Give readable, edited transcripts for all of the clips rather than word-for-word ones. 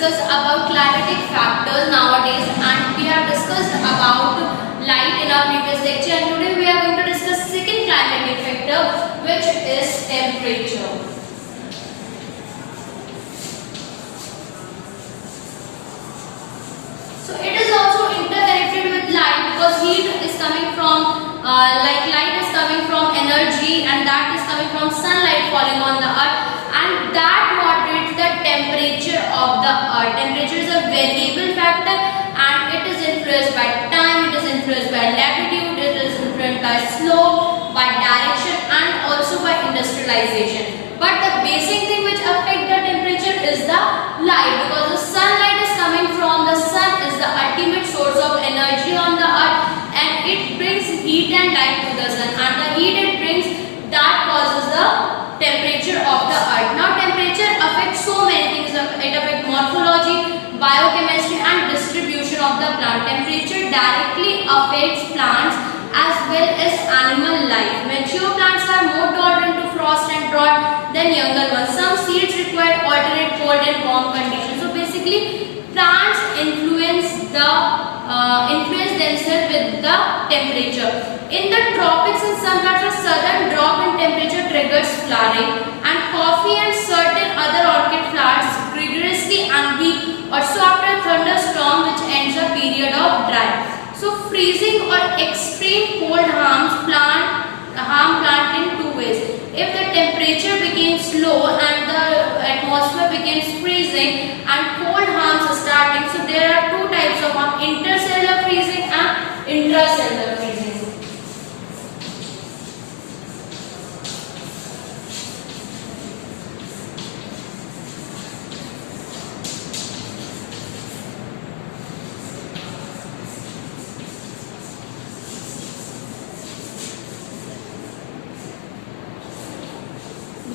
discuss about climatic factors nowadays, and we have discussed about light in our previous lecture, and today we are going to discuss second climatic factor, which is temperature. So it is also interconnected with light because heat is coming from light is coming from energy, and that is coming from sunlight falling on the earth, and that moderates the temperature of the earth. Temperature is a variable factor and it is influenced by time, it is influenced by latitude, it is influenced by slope, by direction, and also by industrialization. But the basic thing which affects the temperature is the light, because the sunlight is coming from the sun, is the ultimate source of energy on the earth, and it brings heat and light to the sun, and the heat it brings, that causes the temperature of the earth. Now temperature affects so many things. It affects morphology, biochemistry, and distribution of the plant. Temperature directly affects plants as well as animal life. Mature plants are more tolerant to frost and drought than younger ones. Some seeds require alternate cold and warm conditions. So basically plants influence themselves with the temperature. In the tropics and some parts, a sudden drop in temperature triggers flowering, and coffee and certain other orchid flowers rigorously and weak also after a thunderstorm which ends a period of dry. So freezing or extreme cold harm plant in two ways. If the temperature becomes low and the atmosphere becomes freezing and cold harms are starting, so there are two types of harm: intercellular freezing and intracellular freezing.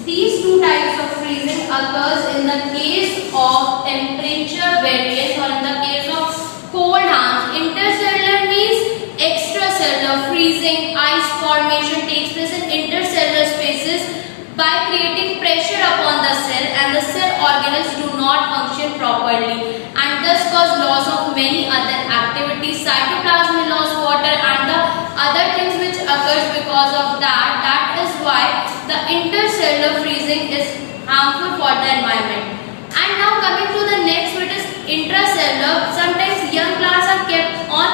These two types of freezing occurs in the case of temperature variance or in the case of cold harms. Intercellular means extracellular freezing. Ice formation takes place in intercellular spaces by creating pressure upon the cell, and the cell organelles do not function properly and thus cause loss of many other activities. Cytoplasm will lose water and the other things which occurs because of that. That is why the intercellular freezing is harmful for the environment. And now coming to the next, which is intracellular. Sometimes young plants are kept on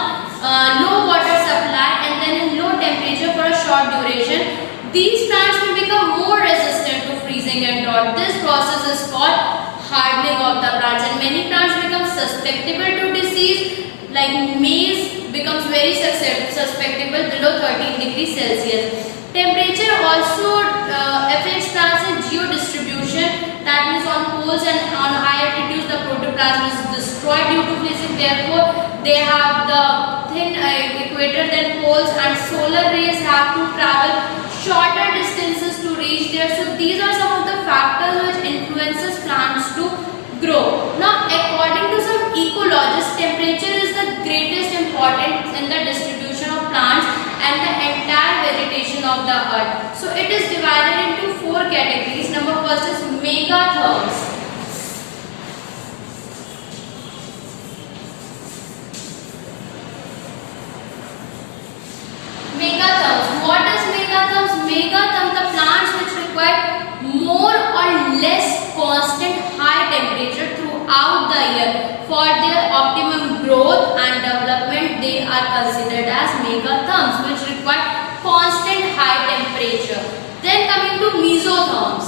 low water supply and then in low temperature for a short duration. These plants will become more resistant to freezing and drought. This process is called hardening of the plants, and many plants become susceptible to disease, like maize becomes very susceptible below 13 degrees Celsius. Temperature also affects plants in geodistribution, that means on poles and on high altitudes the protoplasm is destroyed due to freezing. Therefore, they have the thin equator than poles, and solar rays have to travel shorter distances to reach there. So these are some of the factors which influences plants to grow. Now according to some ecologists, temperature is the greatest importance in the distribution of plants and the entire vegetation of the earth. So it is divided into four categories. Number first is megatherms. Megatherms. What is megatherms? Megatherms, the plants which require more or less constant high temperature throughout the year for their optimum growth and development, they are considered as megatherms, which require constant high temperature. Then coming to mesotherms.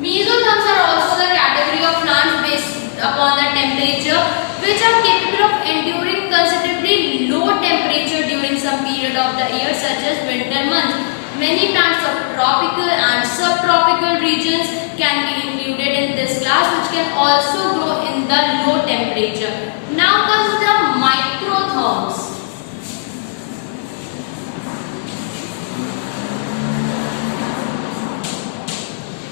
Mesotherms are also the category of plants based upon the temperature which are capable of enduring considerably low temperature during some period of the year, such as winter months. Many plants of tropical and subtropical regions can be included in this class, which can also grow in the low temperature. Now comes the microtherms.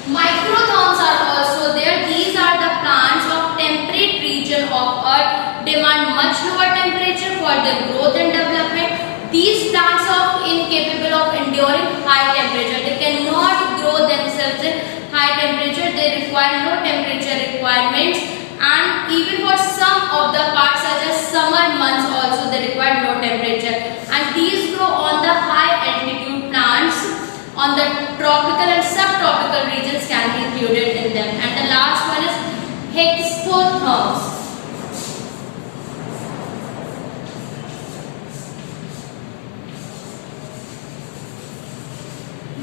Microtherms are also there. These are the plants of temperate region of earth, demand much lower temperature for their growth and development. These plants are incapable of enduring high temperature. They can hexotherms.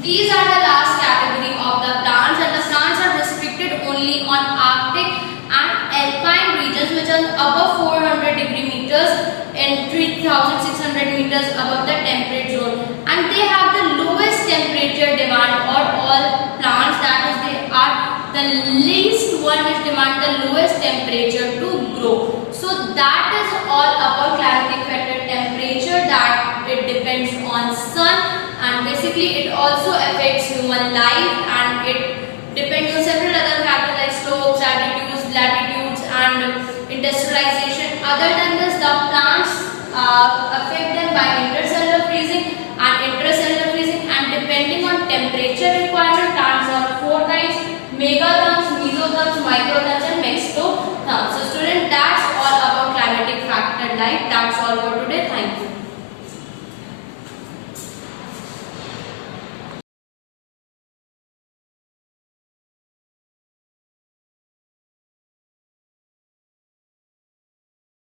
These are the last category of the plants, and the plants are restricted only on Arctic and alpine regions which are above 400 degree meters and 3600 meters above the temperate zone, and they have the lowest temperature demand or all plants, that is they are the least one which demand the lowest temperature to grow. So that is all about climatic factor temperature, that it depends on sun, and basically it also affects human life, and it depends on several other factors like slopes, altitudes, latitudes and industrialization. Other than this, the plants affect them by intercellular freezing and intracellular freezing, and depending on temperature requirement, plants are 4 kinds: megatherms, mesotherms, microtherms and mexotherms. So student, that's all about climatic factor life. That's all about